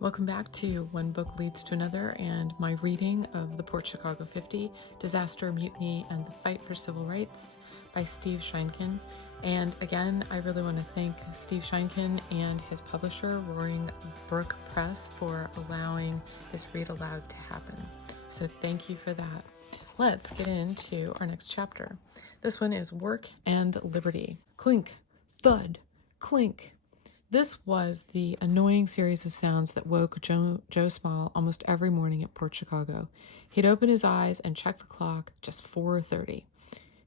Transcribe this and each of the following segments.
Welcome back to One Book Leads to Another and my reading of The Port Chicago 50, Disaster, Mutiny, and the Fight for Civil Rights by Steve Sheinkin. And again, I really want to thank Steve Sheinkin and his publisher, Roaring Brook Press, for allowing this read aloud to happen. So thank you for that. Let's get into our next chapter. This one is Work and Liberty. Clink, thud, clink. This was the annoying series of sounds that woke Joe Small almost every morning at Port Chicago. He'd open his eyes and check the clock, just 4:30.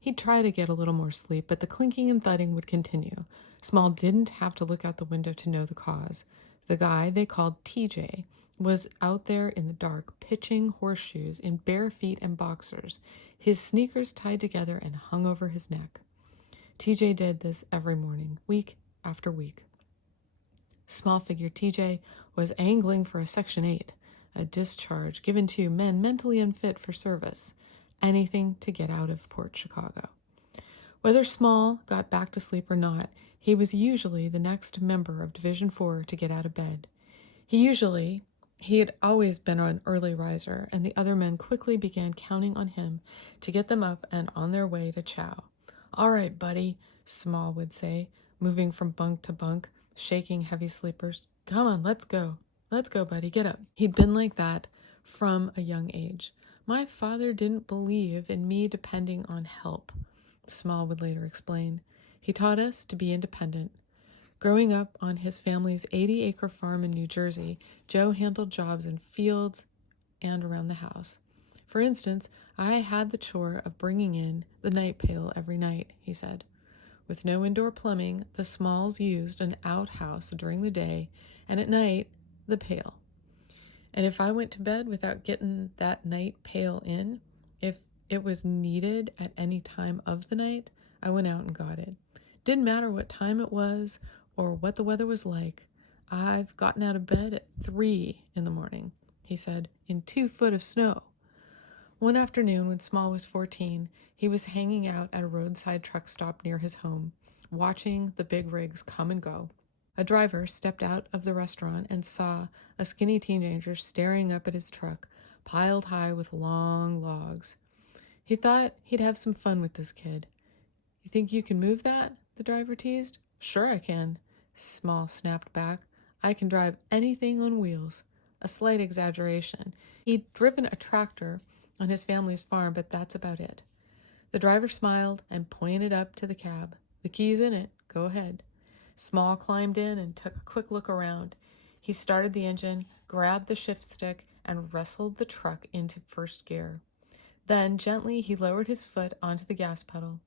He'd try to get a little more sleep, but the clinking and thudding would continue. Small didn't have to look out the window to know the cause. The guy they called TJ was out there in the dark, pitching horseshoes in bare feet and boxers, his sneakers tied together and hung over his neck. TJ did this every morning, week after week. Small figured TJ was angling for a Section 8, a discharge given to men mentally unfit for service, anything to get out of Port Chicago. Whether Small got back to sleep or not, he was usually the next member of Division 4 to get out of bed. He had always been an early riser, and the other men quickly began counting on him to get them up and on their way to chow. "All right, buddy," Small would say, moving from bunk to bunk, shaking heavy sleepers. "Come on, let's go. Let's go, buddy, get up." He'd been like that from a young age. "My father didn't believe in me depending on help," Small would later explain. "He taught us to be independent." Growing up on his family's 80-acre farm in New Jersey, Joe handled jobs in fields and around the house. "For instance, I had the chore of bringing in the night pail every night," he said. With no indoor plumbing, the Smalls used an outhouse during the day, and at night, the pail. And if I went to bed without getting that night pail in, if it was needed at any time of the night, I went out and got it. Didn't matter what time it was or what the weather was like. "I've gotten out of bed at 3 in the morning," he said, "in 2 foot of snow." One afternoon when Small was 14, he was hanging out at a roadside truck stop near his home, watching the big rigs come and go. A driver stepped out of the restaurant and saw a skinny teenager staring up at his truck, piled high with long logs. He thought he'd have some fun with this kid. "You think you can move that?" the driver teased. "Sure I can," Small snapped back. "I can drive anything on wheels." A slight exaggeration. He'd driven a tractor on his family's farm, but that's about it. The driver smiled and pointed up to the cab. "The key's in it. Go ahead." Small climbed in and took a quick look around. He started the engine, grabbed the shift stick, and wrestled the truck into first gear. Then, gently, he lowered his foot onto the gas pedal.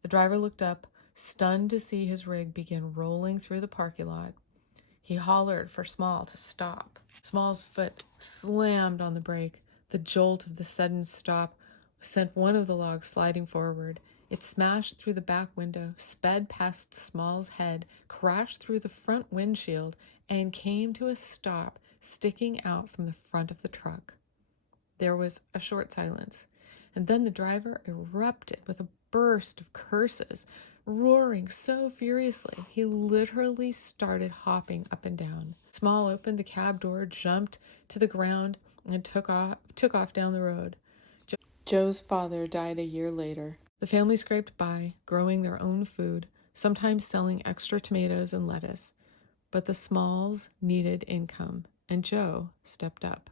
The driver looked up, stunned to see his rig begin rolling through the parking lot. He hollered for Small to stop. Small's foot slammed on the brake. The jolt of the sudden stop sent one of the logs sliding forward. It smashed through the back window, sped past Small's head, crashed through the front windshield, and came to a stop sticking out from the front of the truck. There was a short silence, and then the driver erupted with a burst of curses, roaring so furiously he literally started hopping up and down. Small opened the cab door, jumped to the ground, and took off down the road. Joe's father died a year later. The family scraped by, growing their own food, sometimes selling extra tomatoes and lettuce. But the Smalls needed income, and Joe stepped up.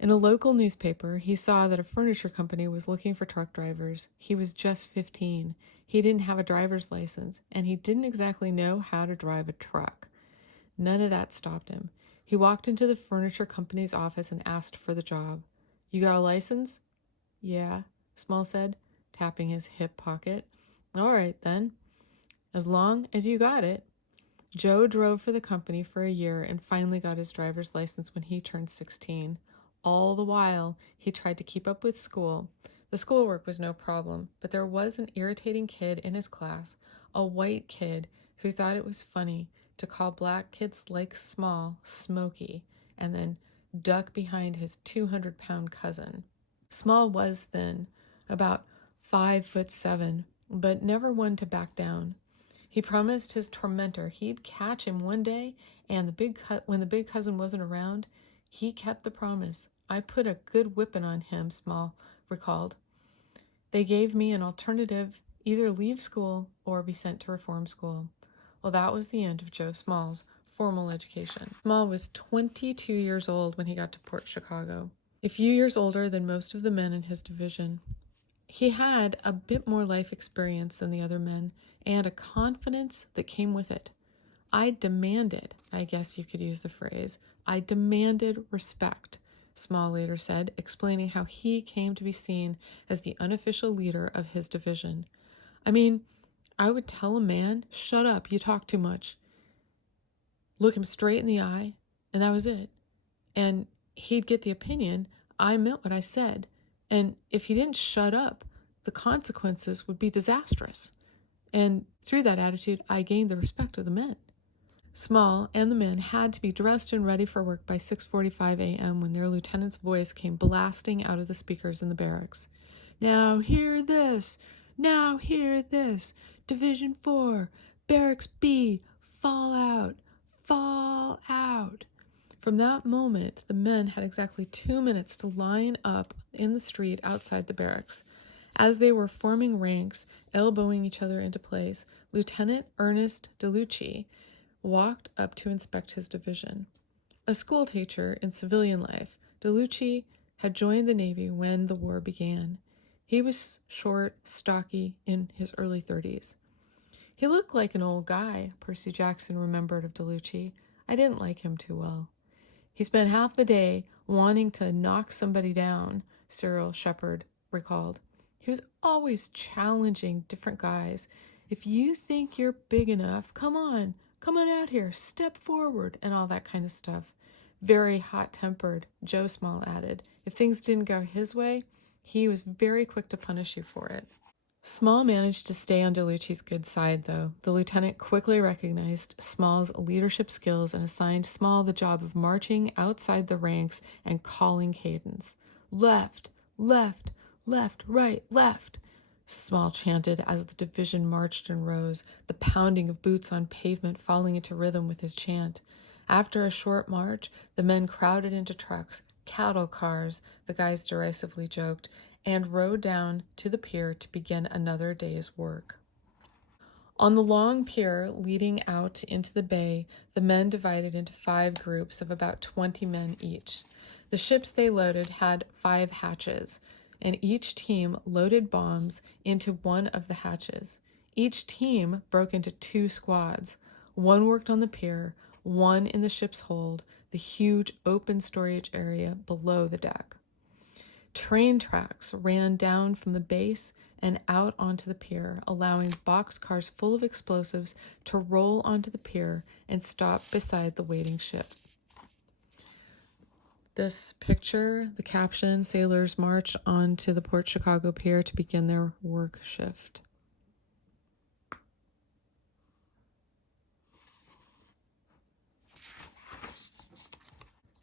In a local newspaper, he saw that a furniture company was looking for truck drivers. He was just 15. He didn't have a driver's license, and he didn't exactly know how to drive a truck. None of that stopped him. He walked into the furniture company's office and asked for the job. "You got a license?" "Yeah," Small said, tapping his hip pocket. "All right, then. As long as you got it." Joe drove for the company for a year and finally got his driver's license when he turned 16. All the while, he tried to keep up with school. The schoolwork was no problem, but there was an irritating kid in his class, a white kid who thought it was funny to call black kids like Small Smoky and then duck behind his 200-pound cousin. Small was thin, about 5'7", but never one to back down. He promised his tormentor he'd catch him one day, and when the big cousin wasn't around, He kept the promise. I put a good whipping on him, Small recalled. They gave me an alternative, either leave school or be sent to reform school. Well, that was the end of Joe Small's formal education. Small was 22 years old when he got to Port Chicago, a few years older than most of the men in his division. He had a bit more life experience than the other men and a confidence that came with it. I demanded, I guess you could use the phrase, I demanded respect, Small later said, explaining how he came to be seen as the unofficial leader of his division. I mean, I would tell a man, shut up, you talk too much. Look him straight in the eye, and that was it. And he'd get the opinion, I meant what I said. And if he didn't shut up, the consequences would be disastrous. And through that attitude, I gained the respect of the men. Small and the men had to be dressed and ready for work by 6:45 a.m. when their lieutenant's voice came blasting out of the speakers in the barracks. Now hear this! Now hear this! Division 4, Barracks B, fall out! Fall out! From that moment, the men had exactly 2 minutes to line up in the street outside the barracks. As they were forming ranks, elbowing each other into place, Lieutenant Ernest DeLucci walked up to inspect his division. A schoolteacher in civilian life, DeLucci had joined the Navy when the war began. He was short, stocky, in his early 30s. He looked like an old guy, Percy Jackson remembered of DeLucci. I didn't like him too well. He spent half the day wanting to knock somebody down, Cyril Shepard recalled. He was always challenging different guys. If you think you're big enough, come on out here, step forward, and all that kind of stuff. Very hot-tempered, Joe Small added. If things didn't go his way, he was very quick to punish you for it. Small managed to stay on DeLucci's good side, though. The lieutenant quickly recognized Small's leadership skills and assigned Small the job of marching outside the ranks and calling cadence. Left, left, left, right, left, Small chanted as the division marched and rose, the pounding of boots on pavement falling into rhythm with his chant. After a short march, the men crowded into trucks, cattle cars, the guys derisively joked, and rode down to the pier to begin another day's work. On the long pier leading out into the bay, the men divided into 5 groups of about 20 men each. The ships they loaded had 5 hatches, and each team loaded bombs into one of the hatches. Each team broke into 2 squads. One worked on the pier, one in the ship's hold, the huge open storage area below the deck. Train tracks ran down from the base and out onto the pier, allowing boxcars full of explosives to roll onto the pier and stop beside the waiting ship. This picture, the caption, sailors march onto the Port Chicago pier to begin their work shift.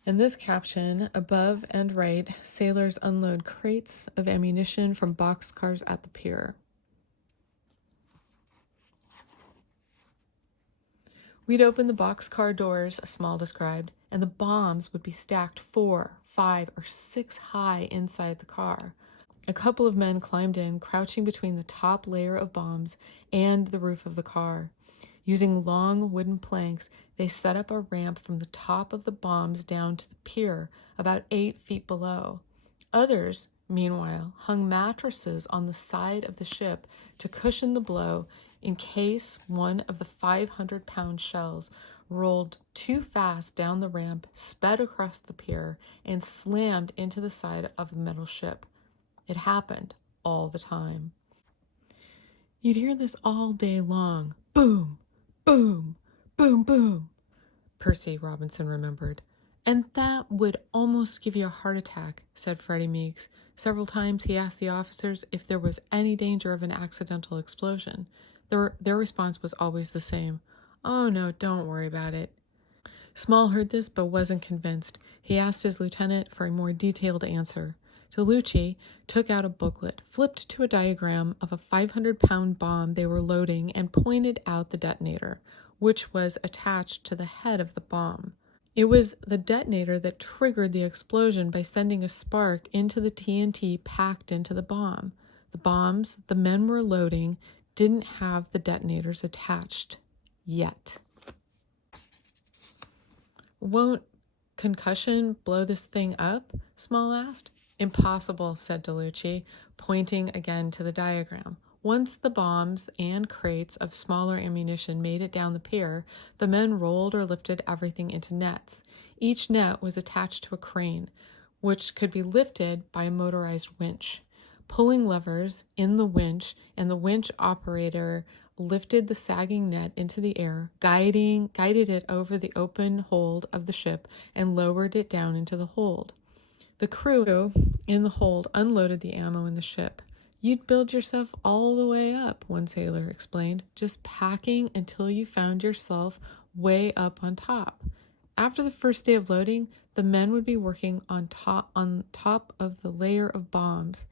In this caption, above and right, sailors unload crates of ammunition from boxcars at the pier. We'd open the boxcar doors, Small described, and the bombs would be stacked 4, 5, or 6 high inside the car. A couple of men climbed in, crouching between the top layer of bombs and the roof of the car. Using long wooden planks, they set up a ramp from the top of the bombs down to the pier, about 8 feet below. Others, meanwhile, hung mattresses on the side of the ship to cushion the blow in case one of the 500-pound shells rolled too fast down the ramp, sped across the pier, and slammed into the side of the metal ship. It happened all the time. You'd hear this all day long. Boom, boom, boom, boom, Percy Robinson remembered. And that would almost give you a heart attack, said Freddie Meeks. Several times he asked the officers if there was any danger of an accidental explosion. Their response was always the same. Oh no, don't worry about it. Small heard this but wasn't convinced. He asked his lieutenant for a more detailed answer. DeLucci took out a booklet, flipped to a diagram of a 500-pound bomb they were loading, and pointed out the detonator, which was attached to the head of the bomb. It was the detonator that triggered the explosion by sending a spark into the TNT packed into the bomb. The bombs the men were loading didn't have the detonators attached yet. Won't concussion blow this thing up? Small asked. Impossible, said DeLucci, pointing again to the diagram. Once the bombs and crates of smaller ammunition made it down the pier, the men rolled or lifted everything into nets. Each net was attached to a crane, which could be lifted by a motorized winch. Pulling levers in the winch, and the winch operator lifted the sagging net into the air, guided it over the open hold of the ship, and lowered it down into the hold. The crew in the hold unloaded the ammo in the ship. You'd build yourself all the way up, one sailor explained, just packing until you found yourself way up on top. After the first day of loading, the men would be working on top of the layer of bombs.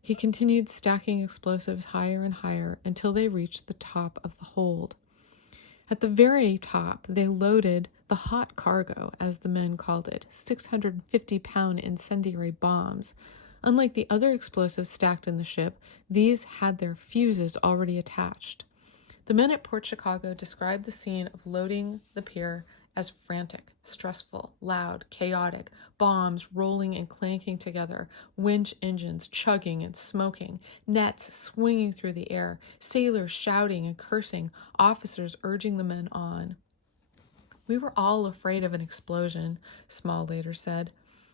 He continued stacking explosives higher and higher until they reached the top of the hold. At the very top, they loaded the hot cargo, as the men called it, 650-pound incendiary bombs. Unlike the other explosives stacked in the ship, these had their fuses already attached. The men at Port Chicago described the scene of loading the pier as frantic, stressful, loud, chaotic, bombs rolling and clanking together, winch engines chugging and smoking, nets swinging through the air, sailors shouting and cursing, officers urging the men on. We were all afraid of an explosion, Small later said,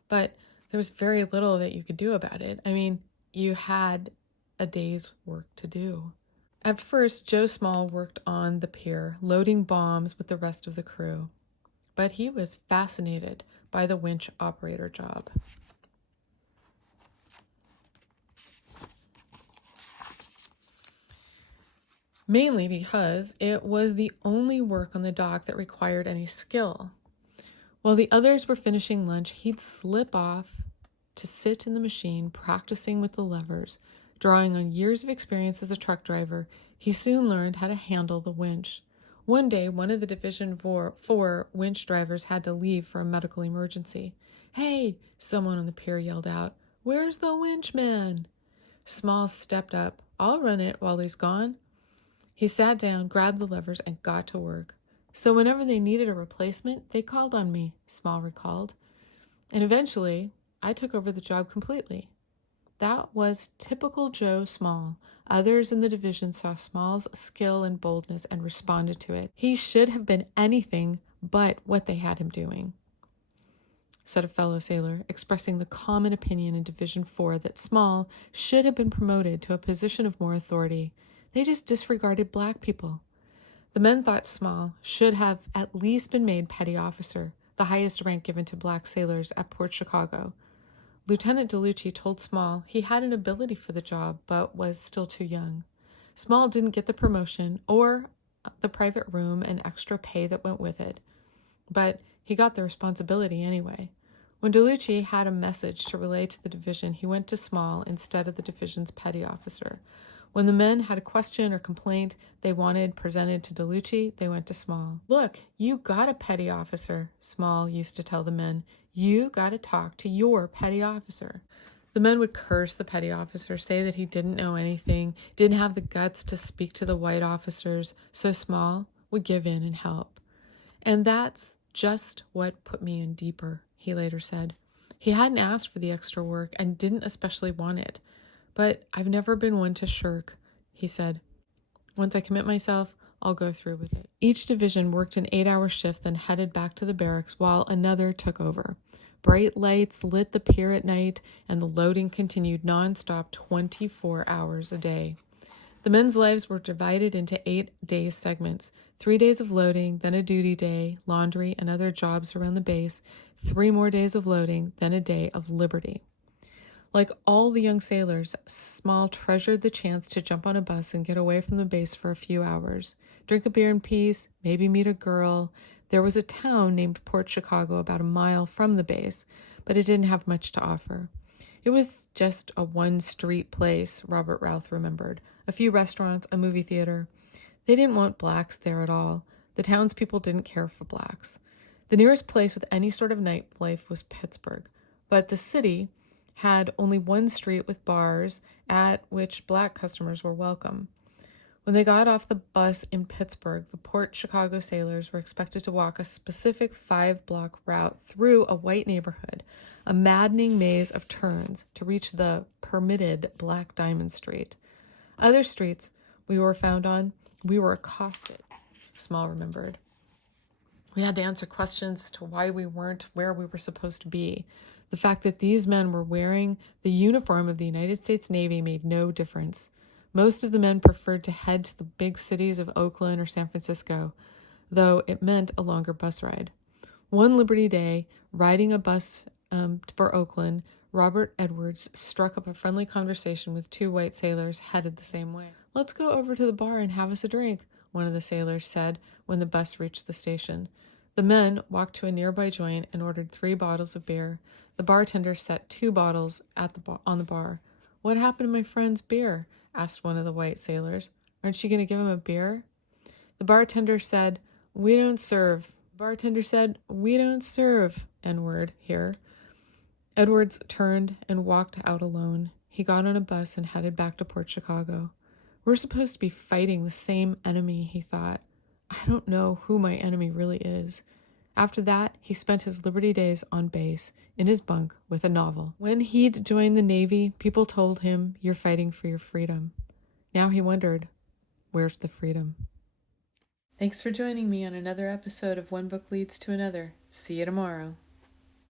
but there was very little that you could do about it. I mean, you had a day's work to do. At first, Joe Small worked on the pier, loading bombs with the rest of the crew. But he was fascinated by the winch operator job. Mainly because it was the only work on the dock that required any skill. While the others were finishing lunch, he'd slip off to sit in the machine, practicing with the levers. Drawing on years of experience as a truck driver, he soon learned how to handle the winch. One day, one of the Division 4 winch drivers had to leave for a medical emergency. "Hey," someone on the pier yelled out, "where's the winch man?" Small stepped up. "I'll run it while he's gone." He sat down, grabbed the levers, and got to work. "So whenever they needed a replacement, they called on me," Small recalled. "And eventually, I took over the job completely." That was typical Joe Small. Others in the division saw Small's skill and boldness and responded to it. He should have been anything but what they had him doing, said a fellow sailor, expressing the common opinion in Division 4 that Small should have been promoted to a position of more authority. They just disregarded black people. The men thought Small should have at least been made petty officer, the highest rank given to black sailors at Port Chicago. Lieutenant DeLucci told Small he had an ability for the job, but was still too young. Small didn't get the promotion or the private room and extra pay that went with it, but he got the responsibility anyway. When DeLucci had a message to relay to the division, he went to Small instead of the division's petty officer. When the men had a question or complaint they wanted presented to DeLucci, they went to Small. "Look, you got a petty officer," Small used to tell the men. "You got to talk to your petty officer." The men would curse the petty officer, say that he didn't know anything, didn't have the guts to speak to the white officers, so Small would give in and help. "And that's just what put me in deeper," he later said. He hadn't asked for the extra work and didn't especially want it. "But I've never been one to shirk," he said. "Once I commit myself, I'll go through with it." Each division worked an 8-hour shift, then headed back to the barracks while another took over. Bright lights lit the pier at night, and the loading continued nonstop 24 hours a day. The men's lives were divided into 8-day segments: 3 days of loading, then a duty day, laundry, and other jobs around the base, 3 more days of loading, then a day of liberty. Like all the young sailors, Small treasured the chance to jump on a bus and get away from the base for a few hours, drink a beer in peace, maybe meet a girl. There was a town named Port Chicago about a mile from the base, but it didn't have much to offer. It was just a one-street place, Robert Routh remembered. A few restaurants, a movie theater. They didn't want blacks there at all. The townspeople didn't care for blacks. The nearest place with any sort of nightlife was Pittsburgh, but the city had only one street with bars at which black customers were welcome. When they got off the bus in Pittsburgh, the Port Chicago sailors were expected to walk a specific 5-block route through a white neighborhood, a maddening maze of turns to reach the permitted Black Diamond Street. Other streets we were found on, we were accosted, Small remembered. We had to answer questions as to why we weren't where we were supposed to be. The fact that these men were wearing the uniform of the United States Navy made no difference. Most of the men preferred to head to the big cities of Oakland or San Francisco, though it meant a longer bus ride. One Liberty Day, riding a bus for Oakland, Robert Edwards struck up a friendly conversation with 2 white sailors headed the same way. "Let's go over to the bar and have us a drink," one of the sailors said when the bus reached the station. The men walked to a nearby joint and ordered 3 bottles of beer. The bartender set 2 bottles on the bar. "What happened to my friend's beer?" asked one of the white sailors. "Aren't you going to give him a beer?" The bartender said, "We don't serve." N-word here. Edwards turned and walked out alone. He got on a bus and headed back to Port Chicago. We're supposed to be fighting the same enemy, he thought. I don't know who my enemy really is. After that, he spent his Liberty days on base, in his bunk, with a novel. When he'd joined the Navy, people told him, "You're fighting for your freedom." Now he wondered, where's the freedom? Thanks for joining me on another episode of One Book Leads to Another. See you tomorrow.